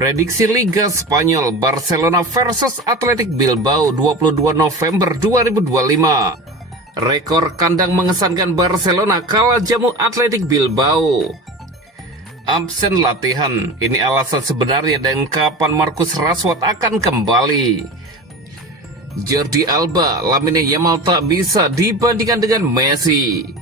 Prediksi Liga Spanyol Barcelona versus Athletic Bilbao 22 November 2025. Rekor kandang mengesankan Barcelona kalah jamu Athletic Bilbao. Absen latihan, ini alasan sebenarnya dan kapan Marcus Rashford akan kembali. Jordi Alba, Lamine Yamal tak bisa dibandingkan dengan Messi.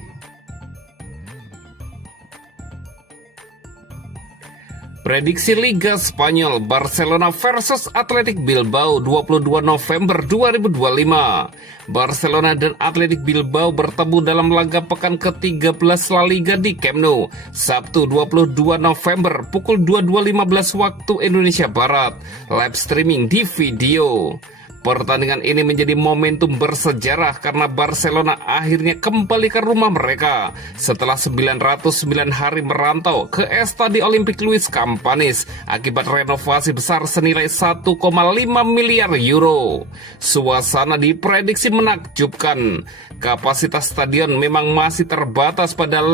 Prediksi Liga Spanyol Barcelona versus Athletic Bilbao 22 November 2025. Barcelona dan Athletic Bilbao bertemu dalam laga pekan ke-13 La Liga di Camp Nou, Sabtu 22 November pukul 22.15 waktu Indonesia Barat. Live streaming di video. Pertandingan ini menjadi momentum bersejarah karena Barcelona akhirnya kembali ke rumah mereka setelah 909 hari merantau ke Estadi Olimpik Luis Campanis akibat renovasi besar senilai 1,5 miliar euro. Suasana diprediksi menakjubkan. Kapasitas stadion memang masih terbatas pada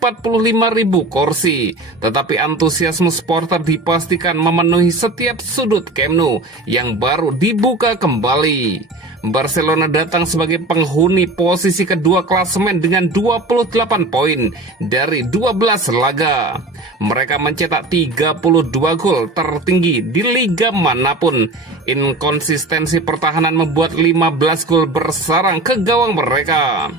45.000 kursi, tetapi antusiasme supporter dipastikan memenuhi setiap sudut Camp Nou yang baru dibuka kembali. Barcelona datang sebagai penghuni posisi kedua klasemen dengan 28 poin dari 12 laga. Mereka mencetak 32 gol tertinggi di liga manapun. Inkonsistensi pertahanan membuat 15 gol bersarang ke gawang mereka.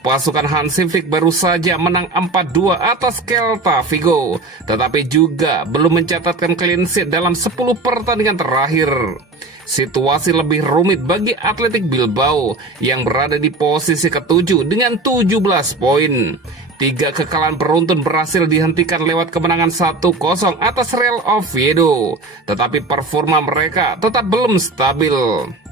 Pasukan Hansi Flick baru saja menang 4-2 atas Celta Vigo, tetapi juga belum mencatatkan clean sheet dalam 10 pertandingan terakhir. Situasi lebih rumit bagi Athletic Bilbao yang berada di posisi ke-7 dengan 17 poin. 3 kekalahan beruntun berhasil dihentikan lewat kemenangan 1-0 atas Real Oviedo, tetapi performa mereka tetap belum stabil.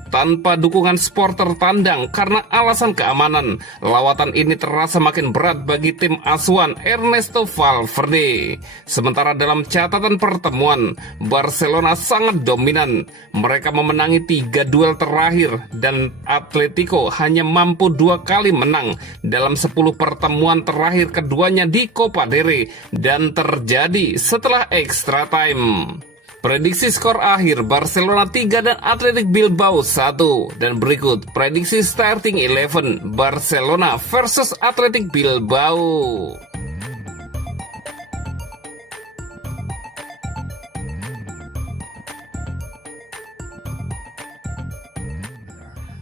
Tanpa dukungan supporter tandang karena alasan keamanan, lawatan ini terasa makin berat bagi tim asuhan Ernesto Valverde. Sementara dalam catatan pertemuan, Barcelona sangat dominan. Mereka memenangi 3 duel terakhir dan Atletico hanya mampu 2 kali menang dalam 10 pertemuan terakhir keduanya di Copa del Rey dan terjadi setelah extra time. Prediksi skor akhir Barcelona 3 dan Athletic Bilbao 1. Dan berikut prediksi starting 11 Barcelona versus Athletic Bilbao.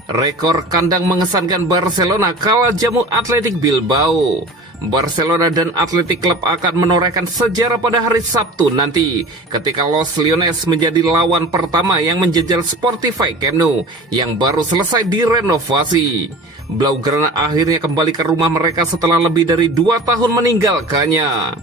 Rekor kandang mengesankan Barcelona kalah jamu Athletic Bilbao. Barcelona dan Athletic Club akan menorehkan sejarah pada hari Sabtu nanti ketika Los Leones menjadi lawan pertama yang menjajal Spotify Camp Nou yang baru selesai direnovasi. Blaugrana akhirnya kembali ke rumah mereka setelah lebih dari 2 tahun meninggalkannya.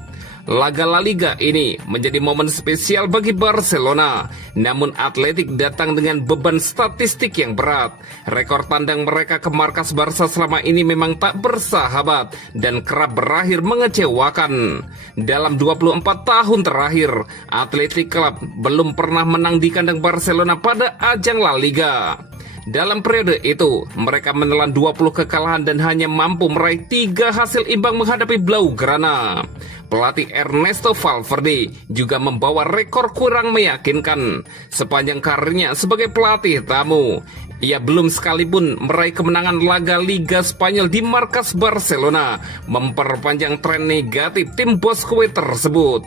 Laga La Liga ini menjadi momen spesial bagi Barcelona, namun Athletic datang dengan beban statistik yang berat. Rekor tandang mereka ke markas Barca selama ini memang tak bersahabat dan kerap berakhir mengecewakan. Dalam 24 tahun terakhir, Athletic Club belum pernah menang di kandang Barcelona pada ajang La Liga. Dalam periode itu, mereka menelan 20 kekalahan dan hanya mampu meraih 3 hasil imbang menghadapi Blaugrana. Pelatih Ernesto Valverde juga membawa rekor kurang meyakinkan sepanjang karirnya sebagai pelatih tamu. Ia belum sekalipun meraih kemenangan laga Liga Spanyol di markas Barcelona, memperpanjang tren negatif tim Bosque tersebut.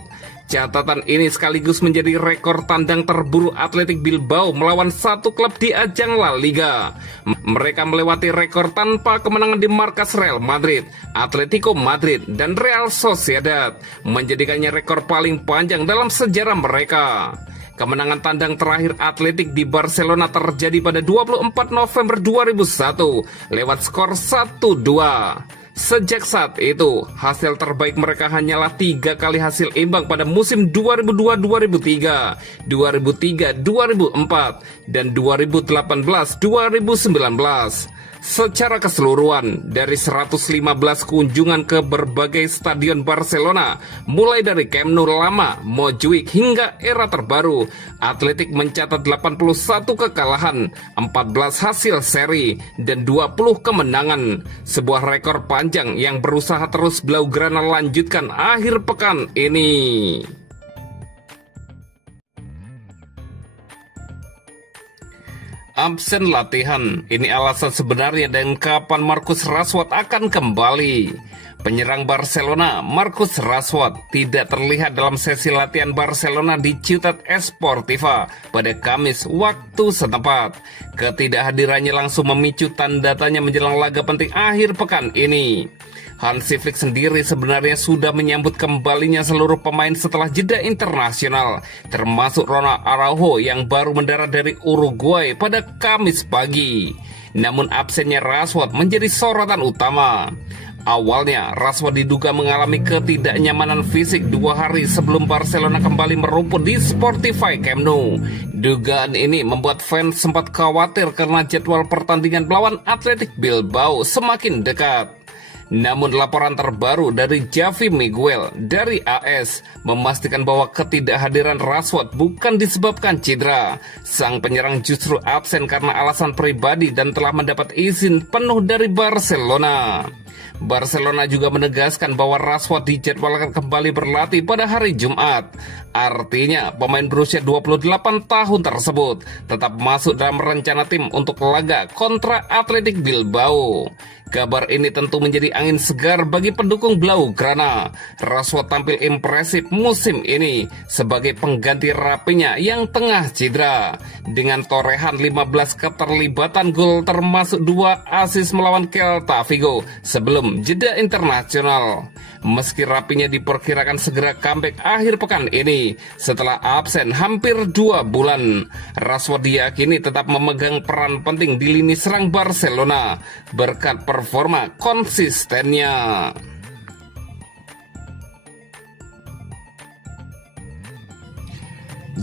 Catatan ini sekaligus menjadi rekor tandang terburuk Athletic Bilbao melawan satu klub di ajang La Liga. Mereka melewati rekor tanpa kemenangan di markas Real Madrid, Atletico Madrid, dan Real Sociedad, menjadikannya rekor paling panjang dalam sejarah mereka. Kemenangan tandang terakhir Athletic di Barcelona terjadi pada 24 November 2001 lewat skor 1-2. Sejak saat itu, hasil terbaik mereka hanyalah 3 kali hasil imbang pada musim 2002-2003, 2003-2004, dan 2018-2019. Secara keseluruhan, dari 115 kunjungan ke berbagai stadion Barcelona, mulai dari Camp Nou lama, Montjuic hingga era terbaru, Athletic mencatat 81 kekalahan, 14 hasil seri, dan 20 kemenangan. Sebuah rekor panjang yang berusaha terus Blaugrana lanjutkan akhir pekan ini. absen latihan. Ini alasan sebenarnya dan kapan Marcus Rashford akan kembali. Penyerang Barcelona, Marcus Rashford, tidak terlihat dalam sesi latihan Barcelona di Ciutat Esportiva pada Kamis waktu setempat. Ketidakhadirannya langsung memicu tanda tanya menjelang laga penting akhir pekan ini. Hansi Flick sendiri sebenarnya sudah menyambut kembalinya seluruh pemain setelah jeda internasional, termasuk Ronald Araujo yang baru mendarat dari Uruguay pada Kamis pagi. Namun absennya Rashford menjadi sorotan utama. Awalnya, Rashford diduga mengalami ketidaknyamanan fisik 2 hari sebelum Barcelona kembali merumput di Spotify Camp Nou. Dugaan ini membuat fans sempat khawatir karena jadwal pertandingan melawan Athletic Bilbao semakin dekat. Namun laporan terbaru dari Javi Miguel dari AS memastikan bahwa ketidakhadiran Rashford bukan disebabkan cedera. Sang penyerang justru absen karena alasan pribadi dan telah mendapat izin penuh dari Barcelona. Barcelona juga menegaskan bahwa Rashford dijadwalkan kembali berlatih pada hari Jumat. Artinya pemain berusia 28 tahun tersebut tetap masuk dalam rencana tim untuk laga kontra Athletic Bilbao. Kabar ini tentu menjadi angin segar bagi pendukung Blaugrana. Rashford tampil impresif musim ini sebagai pengganti Rapinya yang tengah cedera. Dengan torehan 15 keterlibatan gol termasuk 2 assist melawan Celta Vigo sebelum jeda internasional. Meski Rapinya diperkirakan segera comeback akhir pekan ini setelah absen hampir 2 bulan, Rashford diyakini tetap memegang peran penting di lini serang Barcelona berkat performa konsistennya.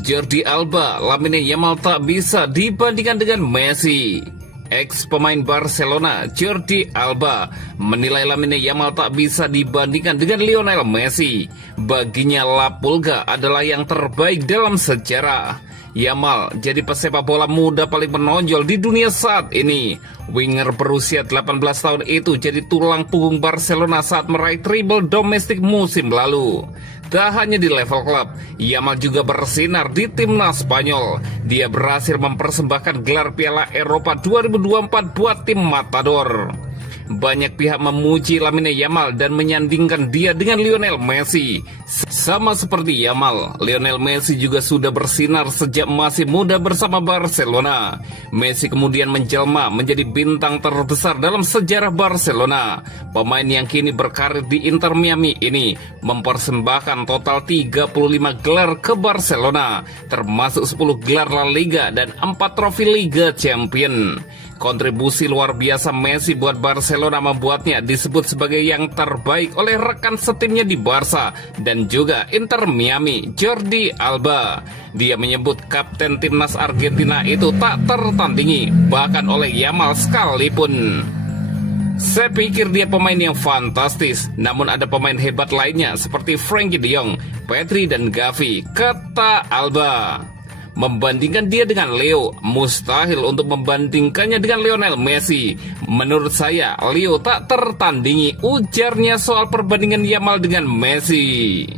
Jordi Alba, Lamine Yamal tak bisa dibandingkan dengan Messi. Ex pemain Barcelona Jordi Alba menilai Lamine Yamal tak bisa dibandingkan dengan Lionel Messi. Baginya La Pulga adalah yang terbaik dalam sejarah. Yamal jadi pesepak bola muda paling menonjol di dunia saat ini. Winger berusia 18 tahun itu jadi tulang punggung Barcelona saat meraih treble domestik musim lalu. Tak hanya di level klub, Yamal juga bersinar di timnas Spanyol. Dia berhasil mempersembahkan gelar Piala Eropa 2024 buat tim Matador. Banyak pihak memuji Lamine Yamal dan menyandingkan dia dengan Lionel Messi. Sama seperti Yamal, Lionel Messi juga sudah bersinar sejak masih muda bersama Barcelona. Messi kemudian menjelma menjadi bintang terbesar dalam sejarah Barcelona. Pemain yang kini berkarir di Inter Miami ini mempersembahkan total 35 gelar ke Barcelona, termasuk 10 gelar La Liga dan 4 trofi Liga Champion. Kontribusi luar biasa Messi buat Barcelona membuatnya disebut sebagai yang terbaik oleh rekan setimnya di Barca dan juga Inter Miami, Jordi Alba. Dia menyebut kapten timnas Argentina itu tak tertandingi, bahkan oleh Yamal sekalipun. Saya pikir dia pemain yang fantastis, namun ada pemain hebat lainnya seperti Frenkie de Jong, Pedri dan Gavi, kata Alba. Membandingkan dia dengan Leo, mustahil untuk membandingkannya dengan Lionel Messi. Menurut saya, Leo tak tertandingi, ujarnya soal perbandingan Yamal dengan Messi.